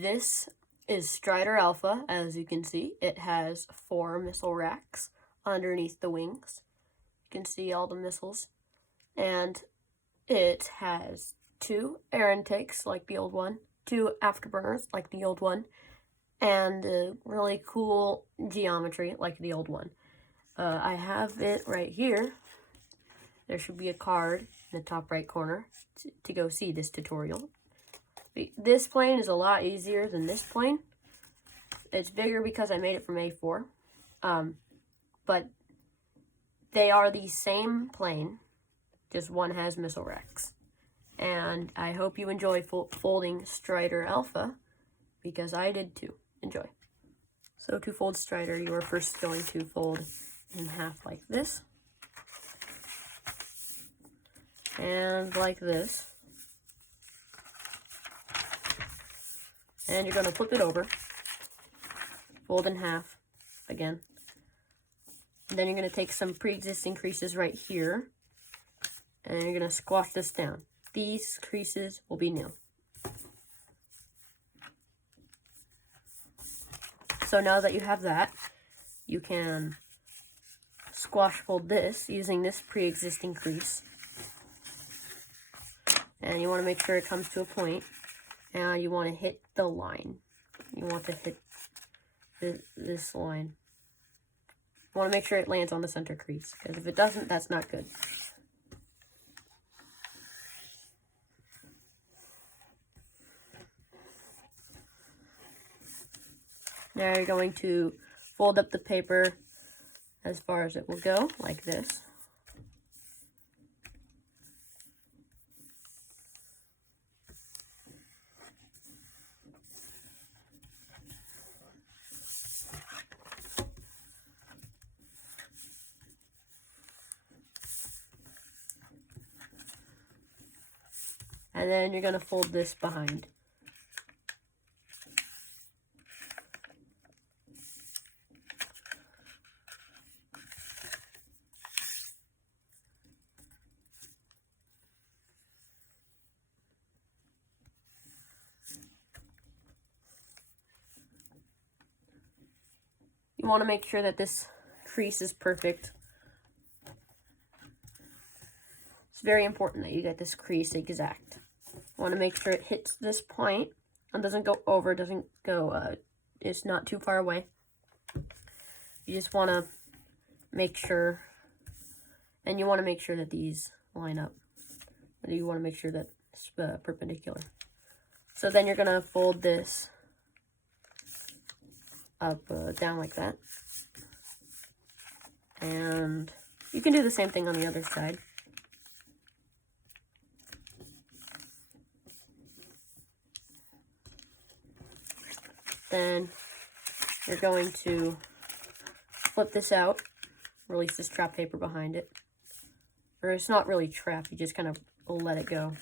This is Strider Alpha. As you can see, it has 4 missile racks underneath the wings. You can see all the missiles. And it has 2 air intakes like the old one, 2 afterburners like the old one, and a really cool geometry like the old one. I have it right here. There should be a card in the top right corner to go see this tutorial. This plane is a lot easier than this plane. It's bigger because I made it from A4. But they are the same plane, just one has missile racks. And I hope you enjoy folding Strider Alpha, because I did too. Enjoy. So to fold Strider, you are first going to fold in half like this. And like this. And you're going to flip it over, fold in half again. And then you're going to take some pre-existing creases right here, and you're going to squash this down. These creases will be new. So now that you have that, you can squash fold this using this pre-existing crease. And you want to make sure it comes to a point. And you want to hit the line. You want to hit this line. You want to make sure it lands on the center crease, because if it doesn't, that's not good. Now you're going to fold up the paper as far as it will go, like this. And then you're going to fold this behind. You want to make sure that this crease is perfect. It's very important that you get this crease exact. You want to make sure it hits this point and doesn't go over, doesn't go, it's not too far away. You just want to make sure, and you want to make sure that these line up. And you want to make sure that it's perpendicular. So then you're going to fold this up, down like that. And you can do the same thing on the other side. Then you're going to flip this out, release this trap paper behind it. Or it's not really trapped, you just kind of let it go.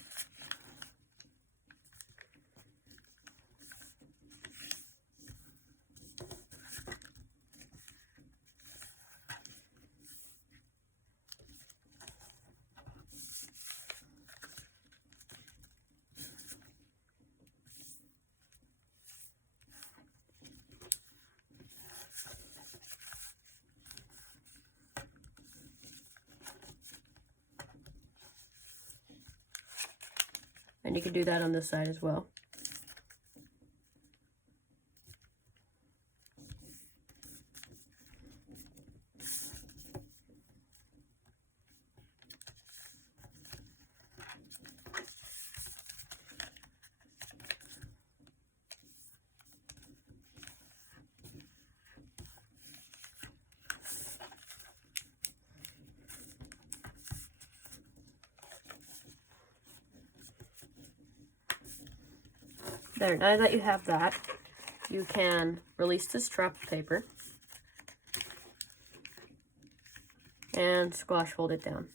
And you can do that on this side as well. There, now that you have that, you can release this trap paper and squash fold it down.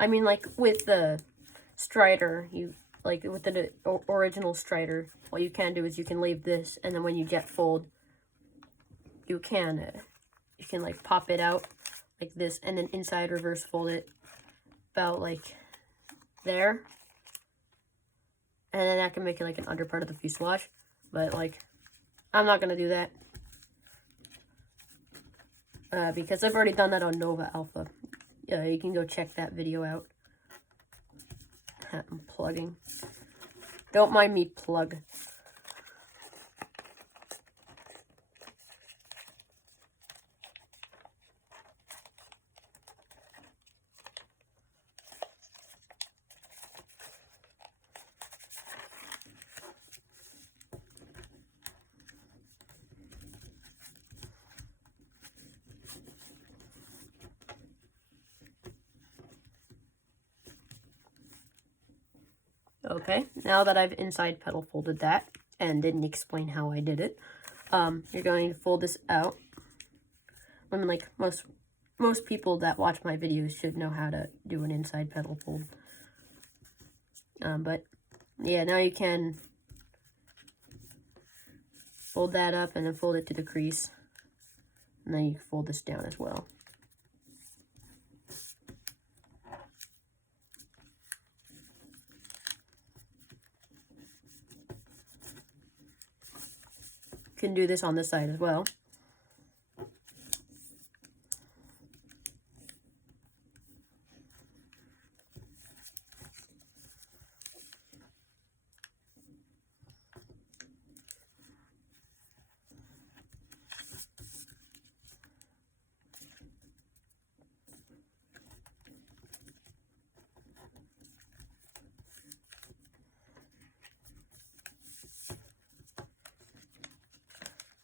I mean, like with the Strider, like with the original Strider, what you can do is you can leave this, and then when you jet fold, you can like pop it out like this, and then inside reverse fold it about like there. And then I can make it like an under part of the fuselage. But like, I'm not going to do that. Because I've already done that on Nova Alpha. You can go check that video out. I'm plugging. Don't mind me plug. Okay, now that I've inside pedal folded that and didn't explain how I did it, you're going to fold this out. I mean, like most people that watch my videos should know how to do an inside pedal fold. But yeah, now you can fold that up and then fold it to the crease. And then you can fold this down as well. You can do this on this side as well.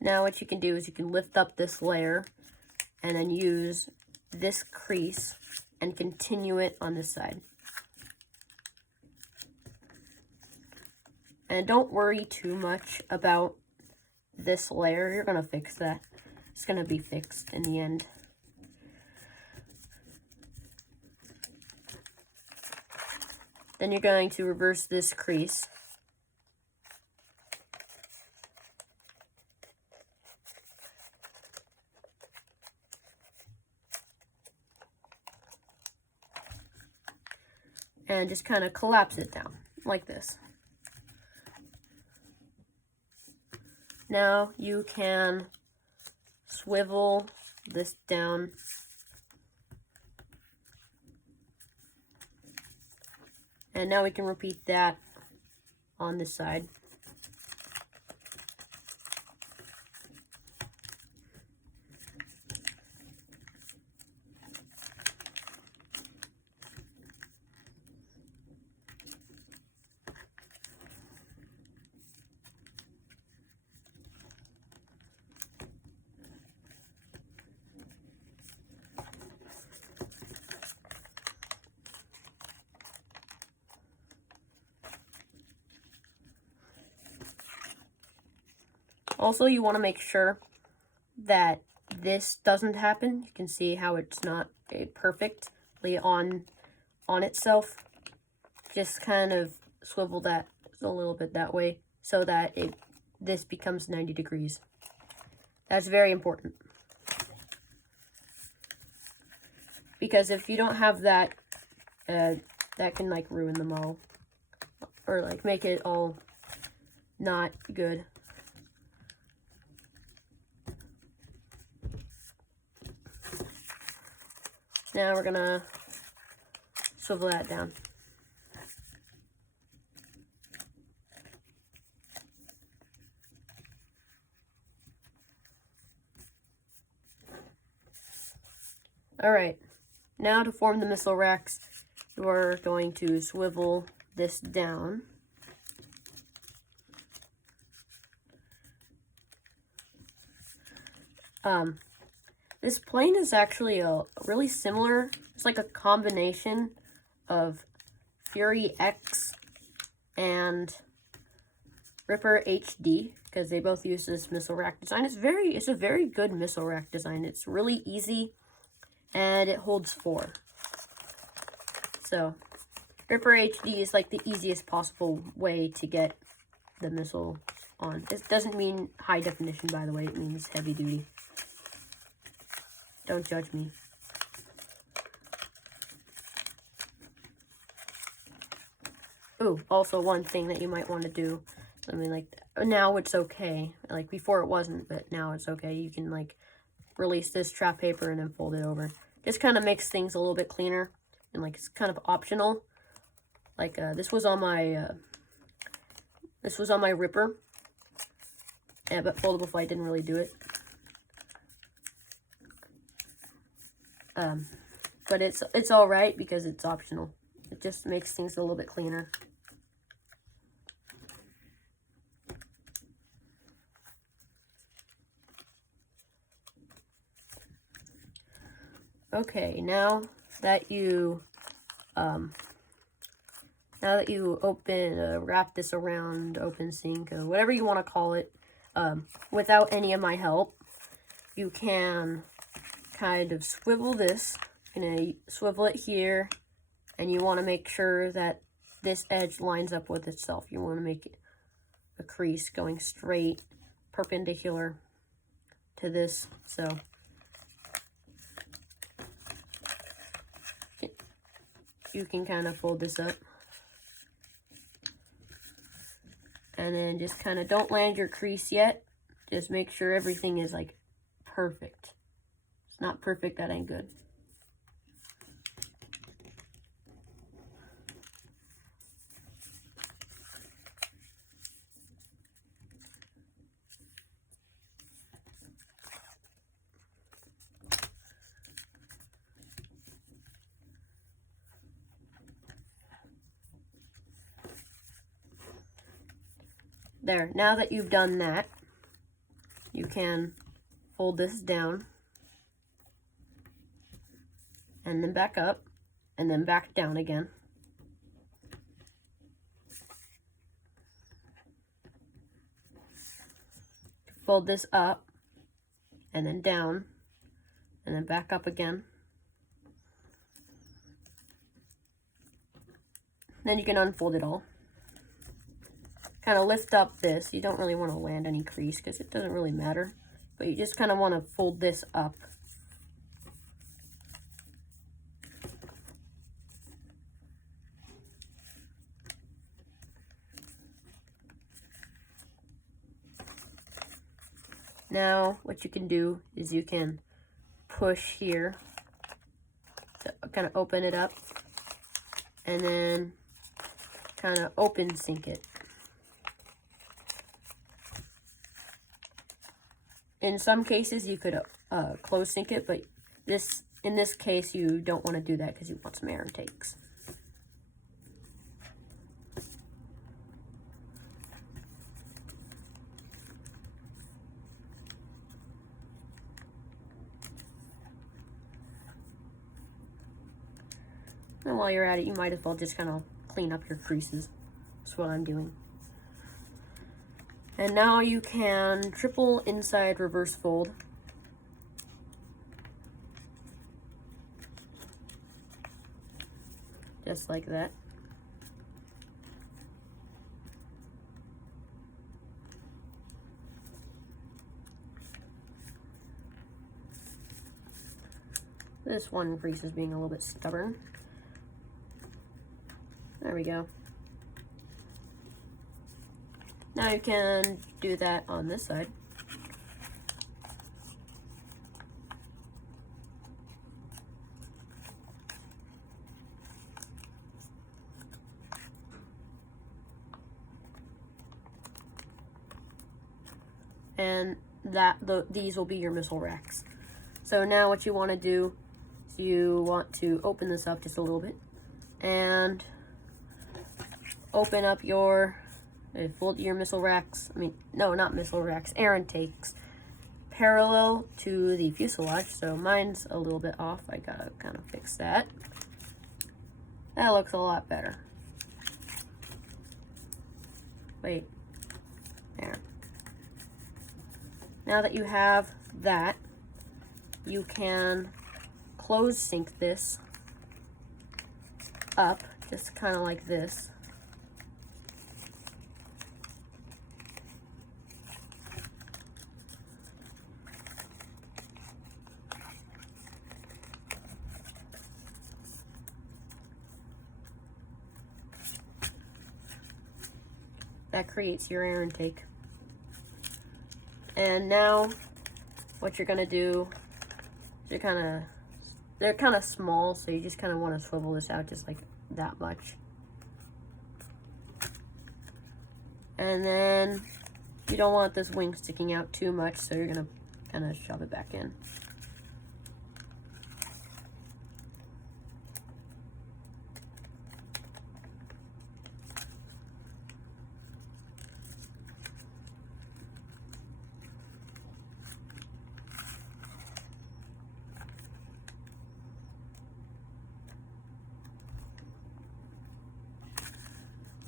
Now what you can do is you can lift up this layer and then use this crease and continue it on this side. And don't worry too much about this layer. You're going to fix that. It's going to be fixed in the end. Then you're going to reverse this crease. And just kind of collapse it down like this. Now you can swivel this down. And now we can repeat that on this side. Also, you want to make sure that this doesn't happen. You can see how it's not perfectly on itself. Just kind of swivel that a little bit that way so that this becomes 90 degrees. That's very important. Because if you don't have that, that can like ruin them all. Or like make it all not good. Now we're gonna swivel that down. Alright, now to form the missile racks, you're going to swivel this down. This plane is actually a really similar, it's like a combination of Fury X and Ripper HD, because they both use this missile rack design. It's a very good missile rack design. It's really easy, and it holds 4. So, Ripper HD is like the easiest possible way to get the missile on. It doesn't mean high definition, by the way. It means heavy duty. Don't judge me. Ooh, also one thing that you might want to do, I mean, like, now it's okay. Like, before it wasn't, but now it's okay. You can, like, release this trap paper and then fold it over. Just kind of makes things a little bit cleaner, and, like, it's kind of optional. Like, this was on my ripper, but foldable flight didn't really do it. But it's all right because it's optional. It just makes things a little bit cleaner. Okay, now that you wrap this around OpenSync or whatever you want to call it, without any of my help, you can kind of swivel this. You're gonna swivel it here, and you want to make sure that this edge lines up with itself. You want to make it a crease going straight, perpendicular to this. So you can kind of fold this up. And then just kind of don't land your crease yet. Just make sure everything is like perfect. If it's not perfect, that ain't good. There, now that you've done that, you can fold this down, and then back up, and then back down again. Fold this up, and then down, and then back up again. Then you can unfold it all. Kind of lift up this. You don't really want to land any crease because it doesn't really matter, but you just kind of want to fold this up. Now what you can do is you can push here to kind of open it up, and then kind of OpenSync it. In some cases, you could close sync it, but in this case, you don't want to do that because you want some air intakes. And while you're at it, you might as well just kind of clean up your creases. That's what I'm doing. And now you can triple inside reverse fold. Just like that. This one crease is being a little bit stubborn. There we go. Now you can do that on this side. And these will be your missile racks. So now what you want to do is you want to open this up just a little bit and open up your fold your missile racks. I mean, no, not missile racks, air intakes, parallel to the fuselage. So mine's a little bit off. I gotta kind of fix that. That looks a lot better. Wait, there. Now that you have that, you can close sync this up, just kind of like this. that creates your air intake. And now what you're gonna do, they're kind of small, so you just kind of want to swivel this out just like that much. And then you don't want this wing sticking out too much, so you're gonna kind of shove it back in.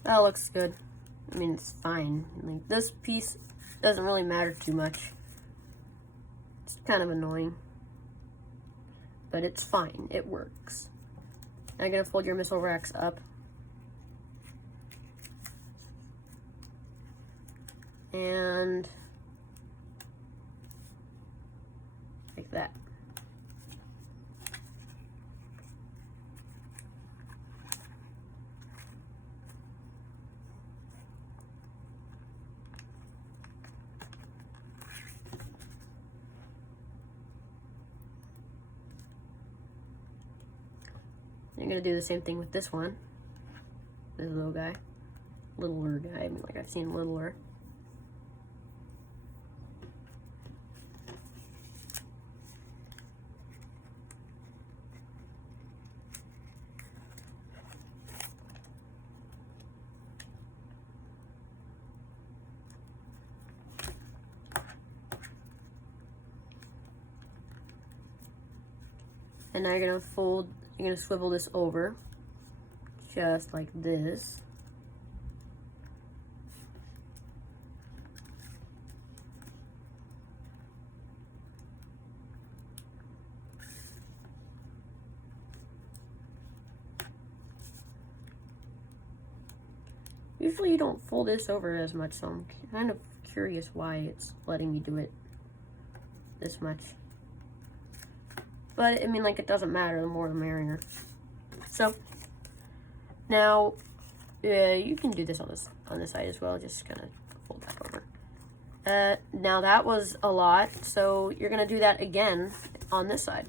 That looks good. I mean, it's fine. Like, this piece doesn't really matter too much. It's kind of annoying, but it's fine. It works. Now you're gonna fold your missile racks up. And like that. You're gonna do the same thing with this one. This little guy. Littler guy. I mean, like, I've seen littler. And now you're gonna swivel this over, just like this. Usually you don't fold this over as much, so I'm kind of curious why it's letting me do it this much. But, I mean, like, it doesn't matter. The more the merrier. So, now, you can do this on this side as well. Just kind of fold that over. Now, that was a lot. So, you're going to do that again on this side.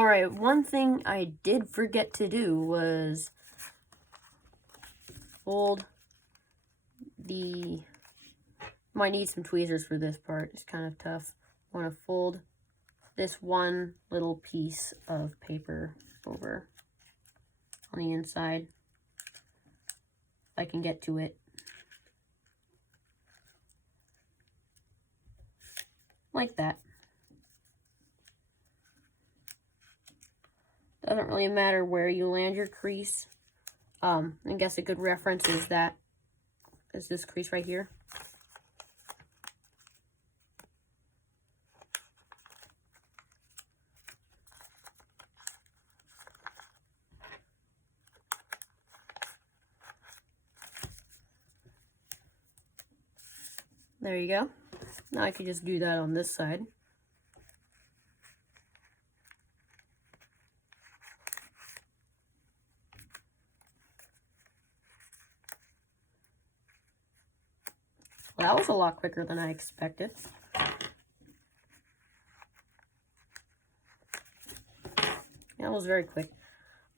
Alright, one thing I did forget to do was fold the... Might need some tweezers for this part. It's kind of tough. I want to fold this one little piece of paper over on the inside. If I can get to it. Like that. Doesn't really matter where you land your crease. I guess a good reference is this crease right here. There you go. Now I can just do that on this side. Well, that was a lot quicker than I expected. That was very quick.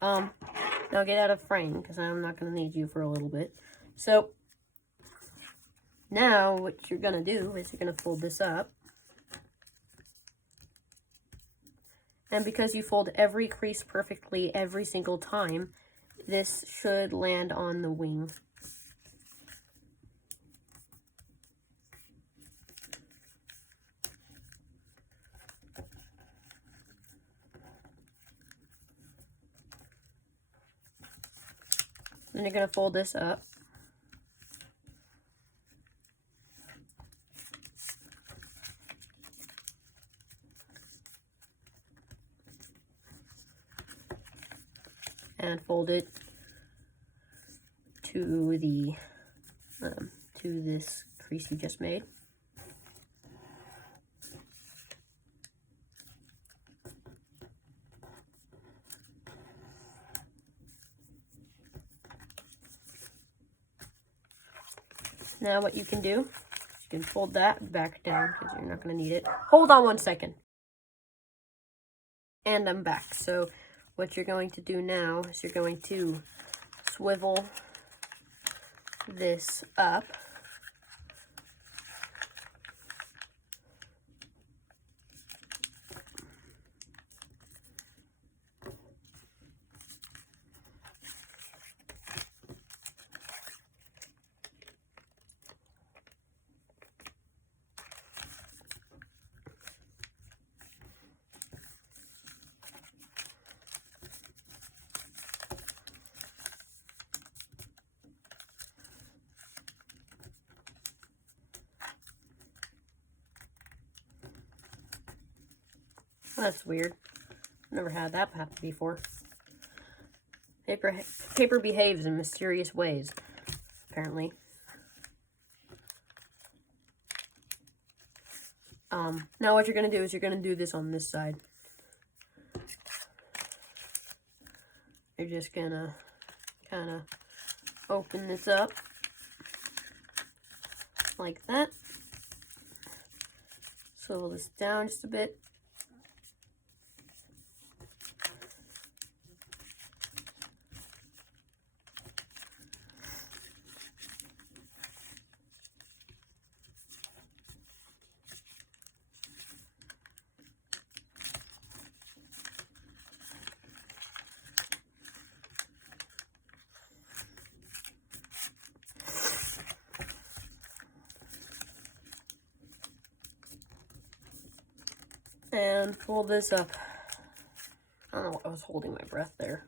Now get out of frame because I'm not going to need you for a little bit. So now what you're going to do is you're going to fold this up. And because you fold every crease perfectly every single time, this should land on the wing. Then you're going to fold this up. And fold it to the to this crease you just made. Now what you can do, you can fold that back down because you're not going to need it. Hold on one second. And I'm back. So what you're going to do now is you're going to swivel this up. That's weird. Never had that happen before. Paper behaves in mysterious ways, apparently. Now what you're going to do is you're going to do this on this side. You're just going to kind of open this up like that. Swivel this down just a bit. And fold this up. I don't know, I was holding my breath there.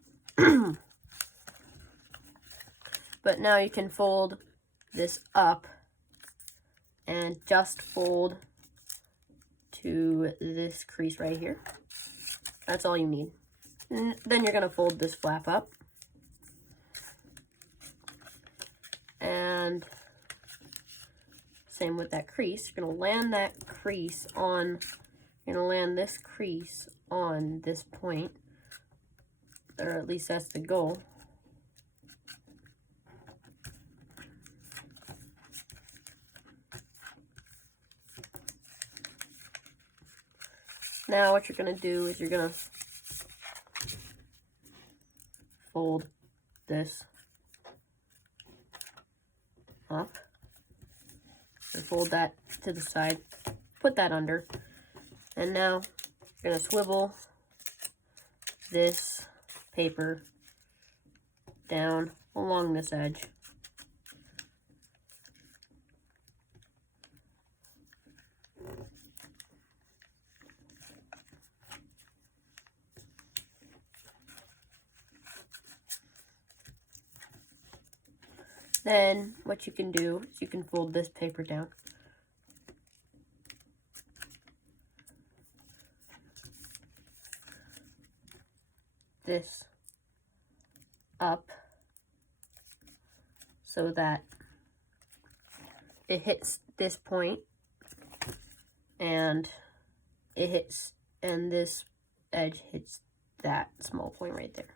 But now you can fold this up and just fold to this crease right here. That's all you need. And then you're going to fold this flap up. And same with that crease. You're going to land that crease on... You're going to land this crease on this point, or at least that's the goal. Now what you're going to do is you're going to fold this up and fold that to the side, put that under, and now you're going to swivel this paper down along this edge. Then what you can do is you can fold this paper down. This up so that it hits this point and it hits, and this edge hits that small point right there.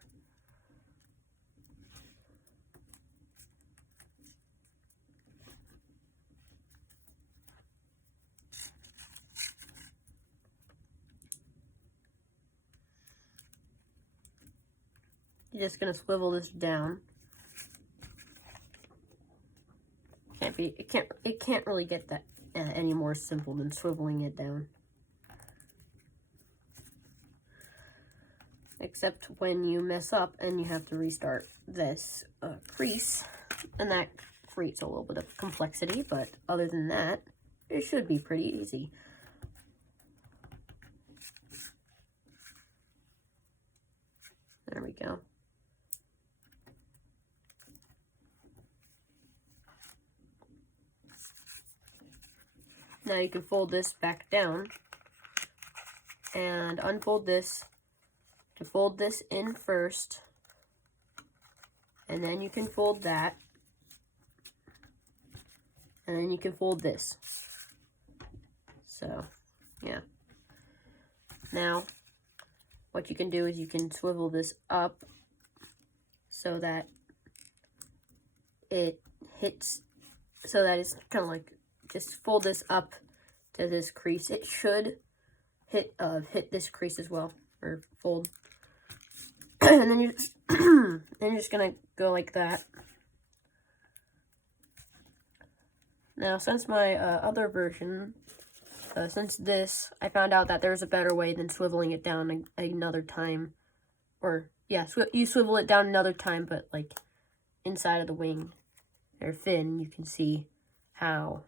You're just gonna swivel this down. It can't really get that any more simple than swiveling it down. Except when you mess up and you have to restart this crease, and that creates a little bit of complexity, but other than that, it should be pretty easy. There we go. Now you can fold this back down and unfold this to fold this in first, and then you can fold that, and then you can fold this. So, yeah. Now, what you can do is you can swivel this up so that it hits, so that it's kind of like, just fold this up to this crease. It should hit this crease as well, or fold. And then you're just gonna go like that. Now, since my other version, since this, I found out that there's a better way than swiveling it down another time. Or, yeah, you swivel it down another time, but, like, inside of the wing or fin, you can see how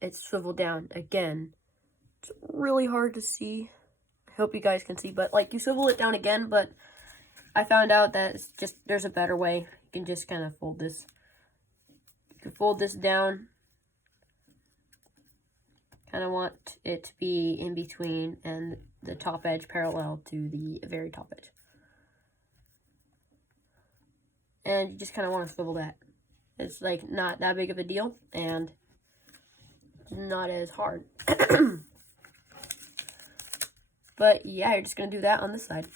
it's swiveled down again. It's really hard to see. I hope you guys can see, but, like, you swivel it down again, but I found out that it's just, there's a better way. You can just kind of fold this. You can fold this down. Kind of want it to be in between and the top edge parallel to the very top edge. And you just kind of want to swivel that. It's like not that big of a deal and not as hard. But yeah, you're just going to do that on this side.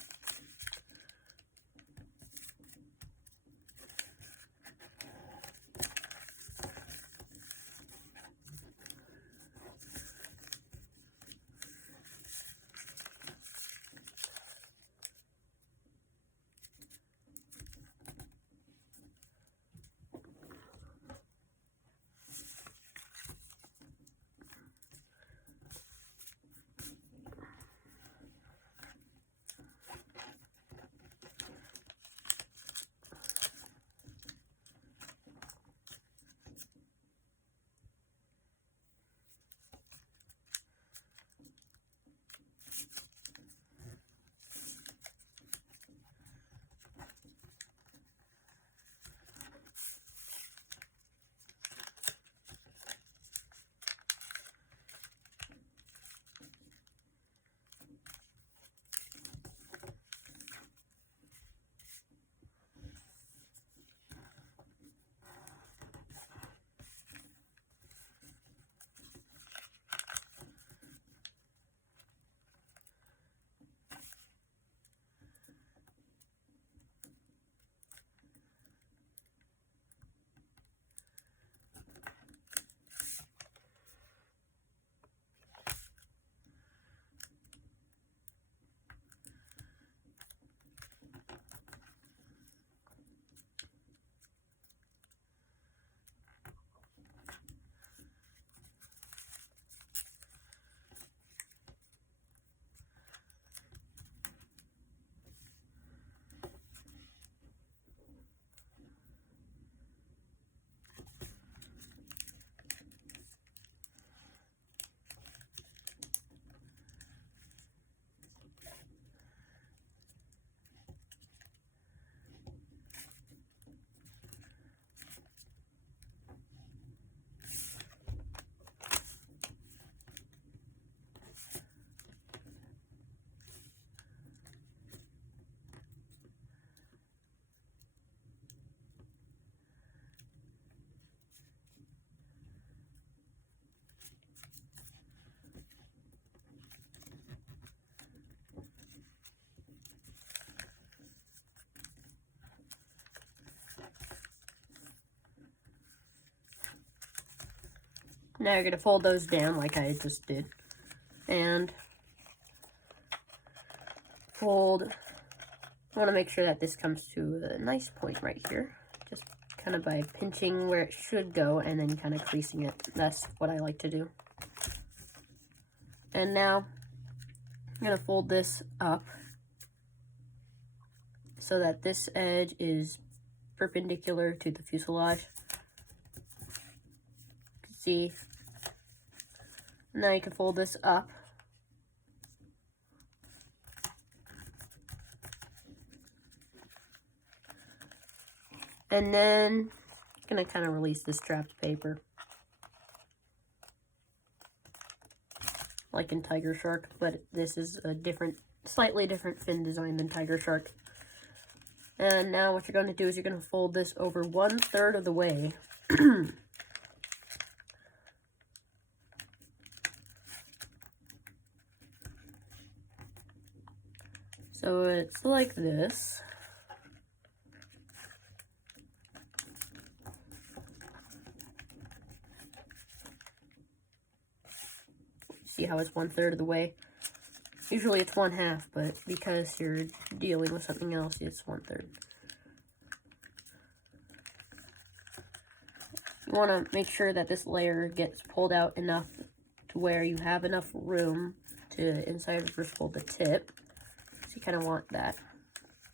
Now you're going to fold those down like I just did. And fold. I want to make sure that this comes to a nice point right here. Just kind of by pinching where it should go and then kind of creasing it. That's what I like to do. And now I'm going to fold this up so that this edge is perpendicular to the fuselage. See, now you can fold this up. And then I'm gonna kind of release this strapped paper. Like in Tiger Shark, but this is a slightly different fin design than Tiger Shark. And now what you're going to do is you're going to fold this over 1/3 of the way. So it's like this. See how it's 1/3 of the way? Usually it's 1/2, but because you're dealing with something else, it's 1/3. You want to make sure that this layer gets pulled out enough to where you have enough room to inside reverse fold the tip. So you kind of want that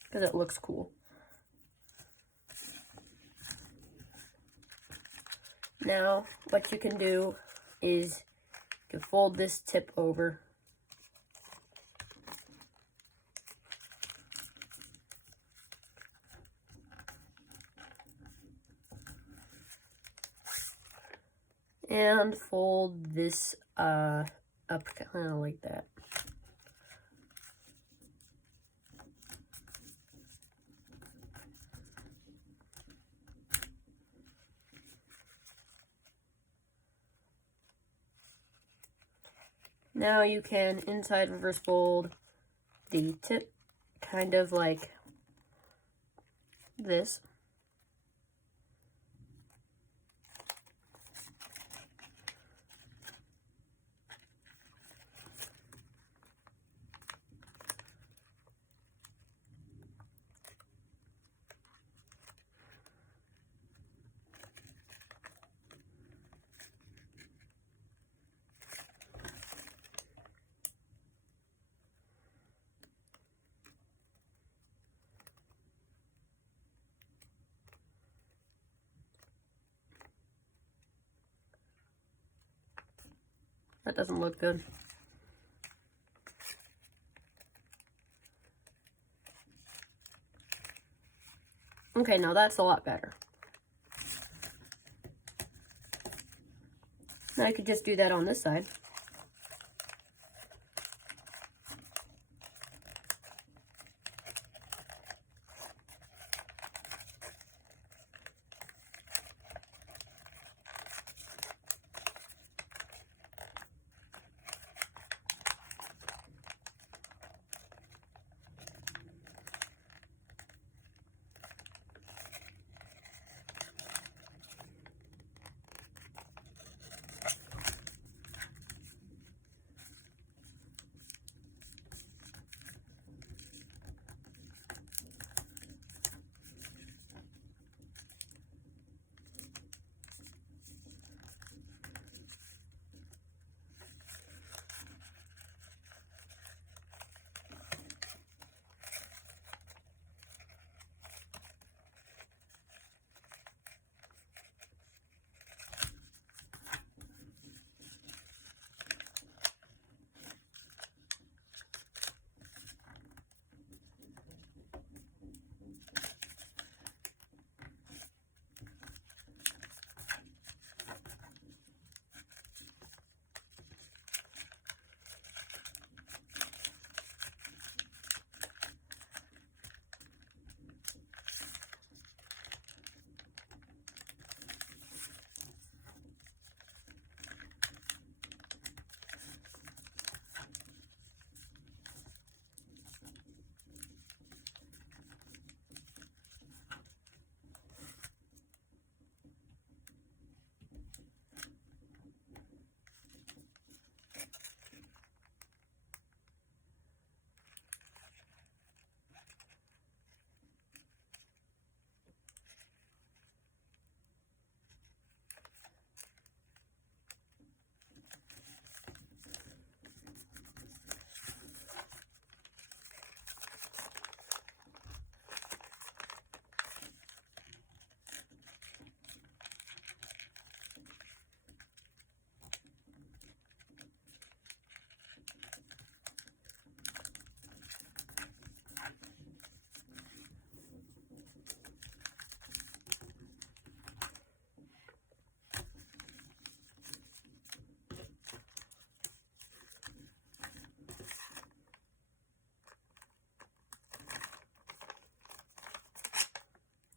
because it looks cool. Now, what you can do is you can fold this tip over. And fold this up kind of like that. Now you can inside reverse fold the tip kind of like this. That doesn't look good. Okay, now that's a lot better. Now I could just do that on this side.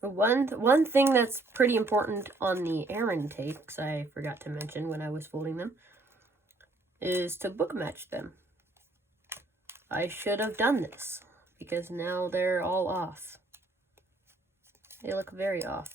One thing that's pretty important on the air intakes, I forgot to mention when I was folding them, is to book match them. I should have done this, because now they're all off. They look very off.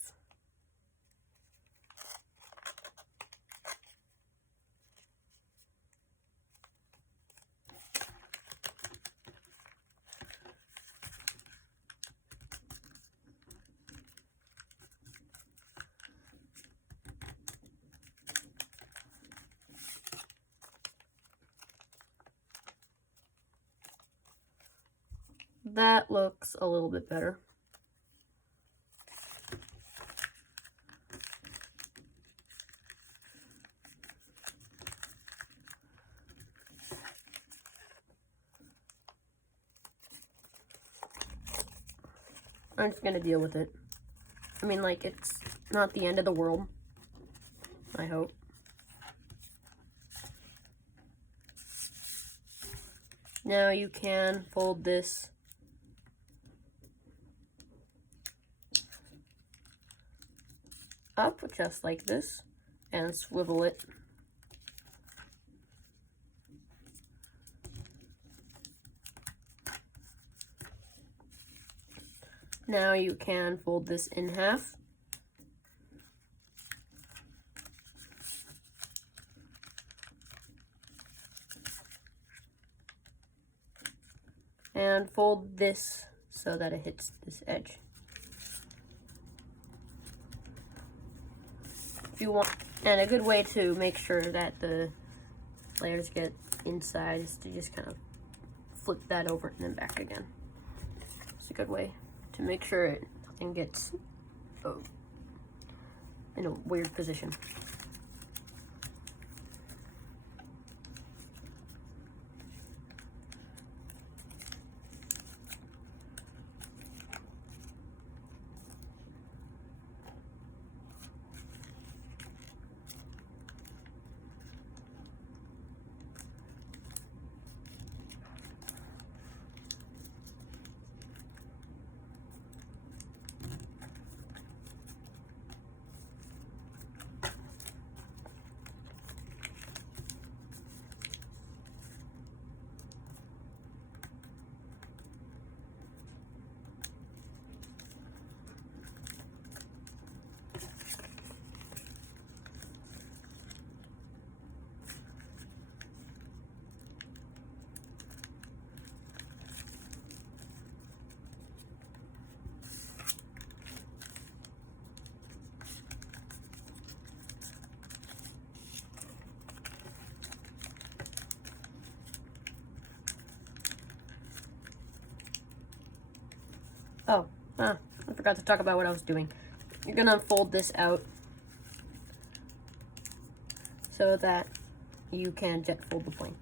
That looks a little bit better. I'm just gonna deal with it. I mean, like, it's not the end of the world, I hope. Now you can fold this up just like this and swivel it. Now you can fold this in half. And fold this so that it hits this edge. If you want, and a good way to make sure that the layers get inside is to just kind of flip that over and then back again. It's a good way to make sure nothing gets in a weird position. I forgot to talk about what I was doing. You're gonna fold this out so that you can jet fold the plane.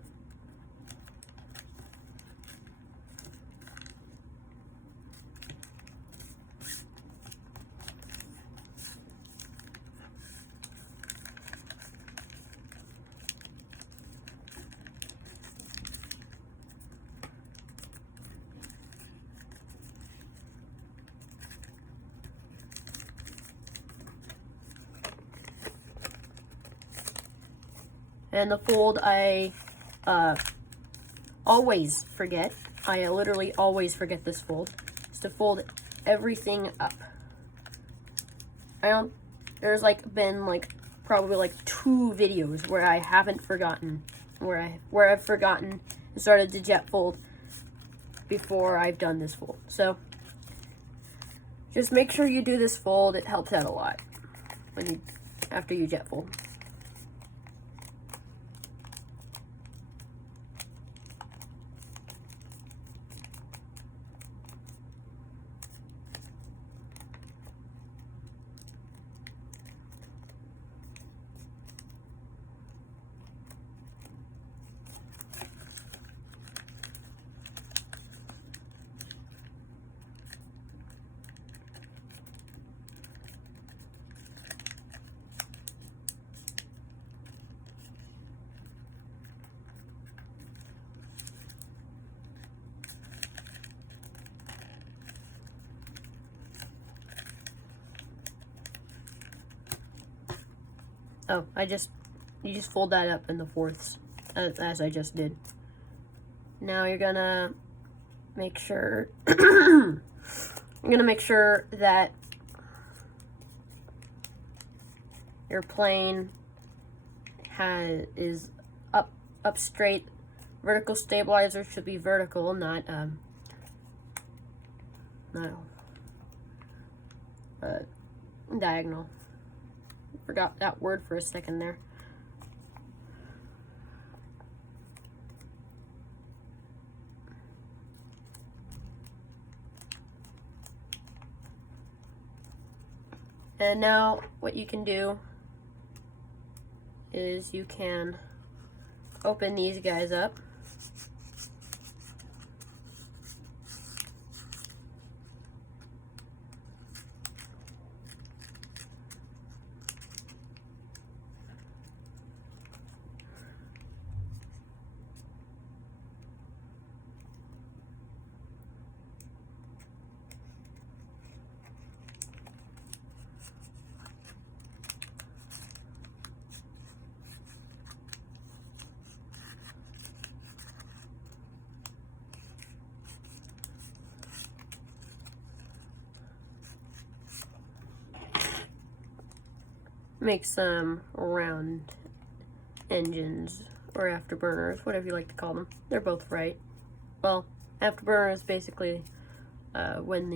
And the fold I always forget, I literally always forget this fold, is to fold everything up. There's been probably 2 videos where I haven't forgotten, where I've forgotten and started to jet fold before I've done this fold. So just make sure you do this fold. It helps out a lot after you jet fold. Oh, you just fold that up in the fourths, as I just did. Now you're gonna make sure, you're gonna make sure that your plane is up straight. Vertical stabilizer should be vertical, not diagonal. Forgot that word for a second there. And now what you can do is you can open these guys up. Make some round engines or afterburners, whatever you like to call them. They're both right. Well, afterburner is basically when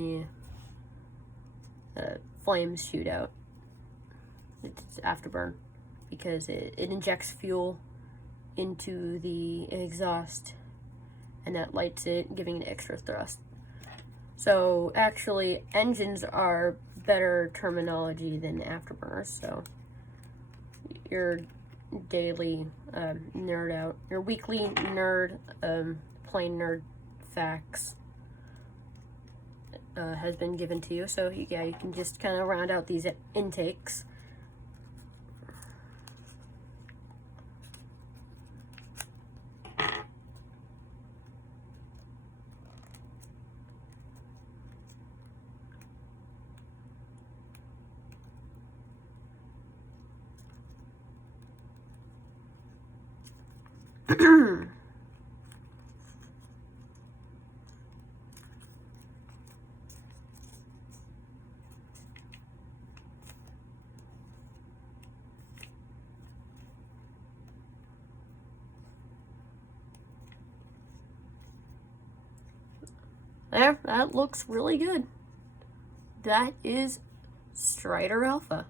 the flames shoot out. It's afterburn because it injects fuel into the exhaust and that lights it, giving it extra thrust. So actually, engines are better terminology than afterburners. So your daily nerd out, your weekly nerd, plain nerd facts has been given to you. So yeah, you can just kind of round out these intakes. There, that looks really good. That is Strider Alpha.